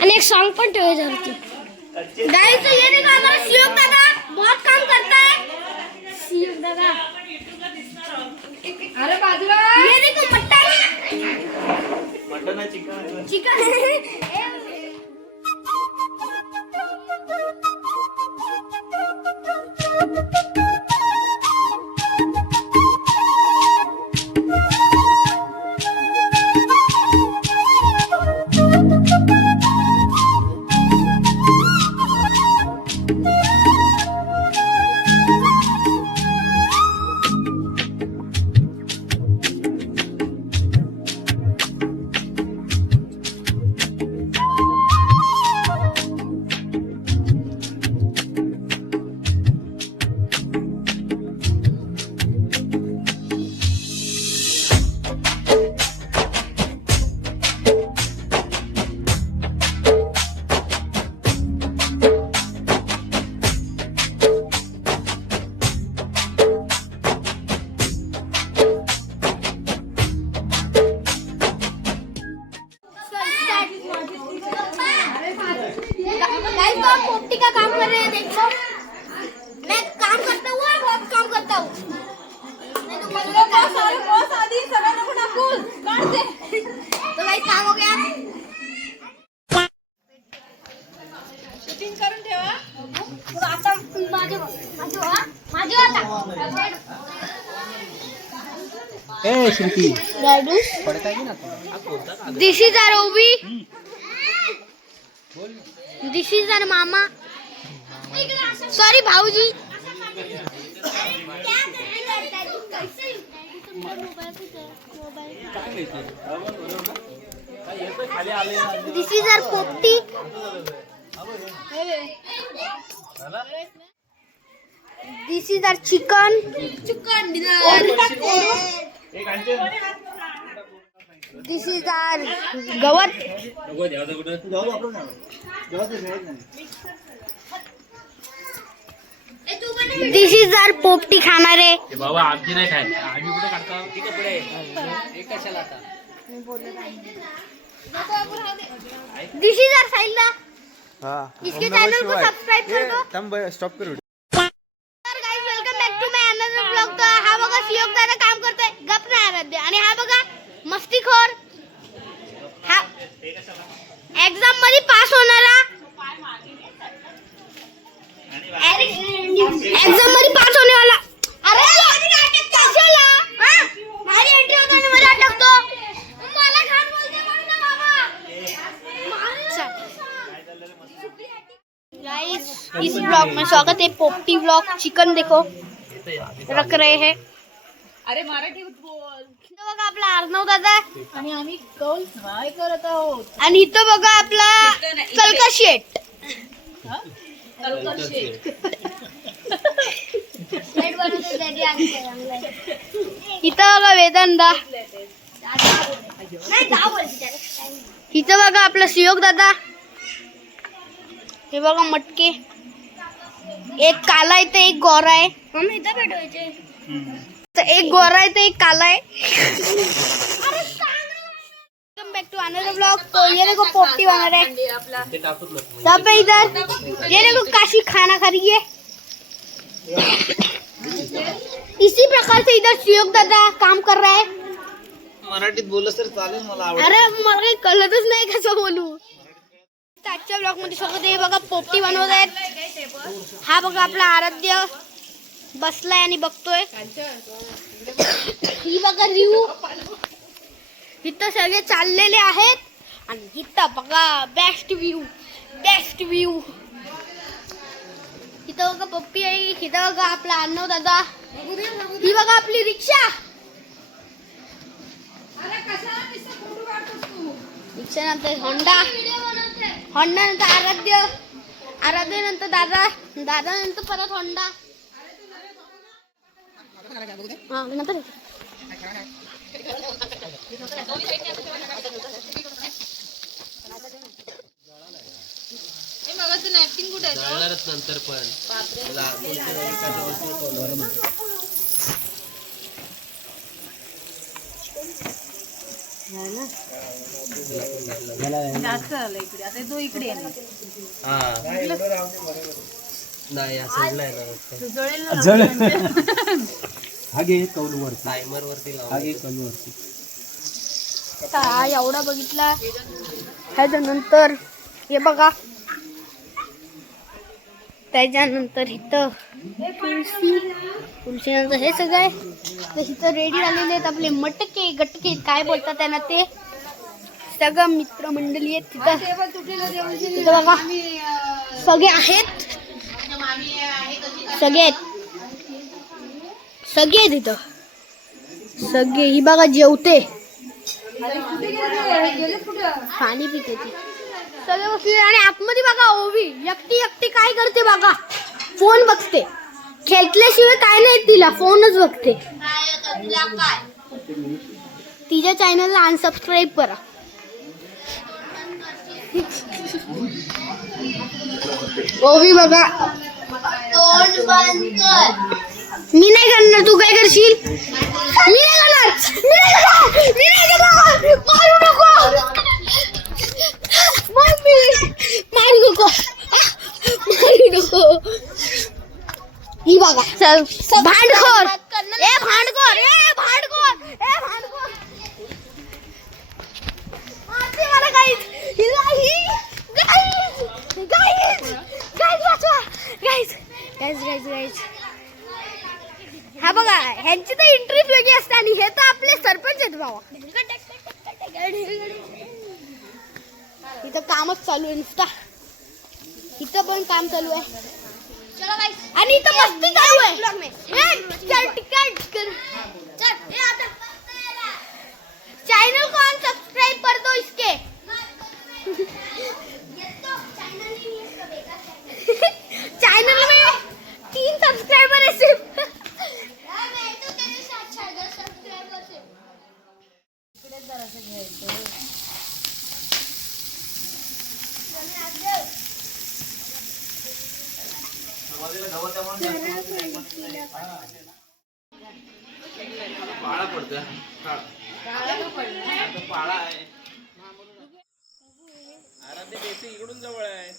आणि एक सॉन्ग पण ठेवायचं गाइस। तो ये देखो हमारा शिवम दादा बहुत काम करता है। शिवम दादा अरे बाजूला ये देखो मटन चिकन पोपटी का काम कर रहे हैं। देखो मैं काम करता हूँ और बहुत काम करता हूँ। तो भाई काम हो गया। शूटिंग करून ठेवा। आता माझे आता ए श्रुती गाइडूस पडता की ना दिस is our OB this is आवर मामा सॉरी भाऊजी दिस is our popti this is our chicken this is our gavat this is our पोपटी खाणारे बाबा आमची नाही खाय आम्ही कुठे काढता ठीक आहे पुढे एक कशाला आता दिस इज आवर साइला इसके चैनल को सब्सक्राइब कर दो स्टॉप कर तर guys welcome back to my another blog. तर हा बघा शिवम दादा काम करतोय गप नाही आराध्य आणि हा बघा मस्तीखोर हा एग्जाम मध्ये पास होणारा एग्जाम मध्ये पास होने वाला अरे कशाला भारी एंट्री होताना मला अटकतो मला खान बोलते म्हणून ना बाबा गाइस इस ब्लॉग में स्वागत है। पोपटी ब्लॉग चिकन देखो रख रहे हैं। अरे मराठी बोल। इथं बघा आपला अर्णव दादा आणि आम्ही कौल फ्राय करत आहोत। आणि इथं बघा आपला कलका शेट इथं बघा वेदांदा इथं बघा आपला शिवक दादा हे बघा मटके एक काला आहे तर एक गोरा आहे इथं भेटवायचे तर एक गोरा आहे तर एक काला आहे। Welcome back to another blog. तो ये देखो पोपटी बना रहे हैं सब इधर। ये देखो काशी खाना खा रही है। इसी प्रकार से इधर शिवक दादा काम कर रहा है। मराठीत बोललं तर चालेल मला अरे मला काही कळतच नाही कसं बोलू। आजच्या ब्लॉग मध्ये स्वागत आहे। बघा पोपटी बनवत आहेत। हा बघा आपला आराध्य बसलाय आणि बघतोय। ही बघा रिव्यू इथं सगळे चाललेले आहेत आणि इथं बघा बेस्ट व्ह्यू इथं बघा पप्पी आहे। इथं बघा आपला अर्णव दादा ही बघा आपली रिक्षा नंतर होंडा नंतर आराध्य नंतर दादा नंतर परत होंडा नंतर नॅपकिन कुठे आहे? नंतर पण जास्त आलं इकडे आता तो इकडे येणार नाही या साईडला येणार वाटतं. तो जळेल ना. हा घे कौलवर टायमर वरती लाव. हा घे कौलवरती. हा एवढा बघितला त्याच्यानंतर हे बघा त्याच्यानंतर इथं तुळशी नंतर हे सगळं आहे तर इथं रेडी झालेले आहेत आपले मटके गटके काय बोलतात त्यांना ते सगळं मित्रमंडळी आहेत तिथं तिथं बघा सगळे आहेत सगळे आहेत इथं सगळे ही बघा जेवते पाणी पिते ती सगळे बसले आणि आतमध्ये बघा ओवी एकटी एकटी काय करते बघा फोन बघते खेळल्याशिवाय काय नाही तिला फोनच बघते तिच्या चॅनलला अनसबस्क्राईब करा ओवी बघा मी नाही करणार तू काय करशील मी नाही करणार मारू नको मारू नको ही बघा भांडखोर मारते मला गाईज हा बघा ह्यांची तर एंट्री वेगळी असते आणि हे तर आपले सरपंच आहेत बाबा इथं कामच चालू आहे नुसता इथं पण काम चालू आहे आणि इथं मस्ती चालू आहे चैनल को अनसब्सक्राइब कर दो इसके चैनल में 3 सब्सक्राइबर है सिर्फ पाळा पडतोय. पाळा आहे. आराध्य बेसिक इकडून जवळ आहे.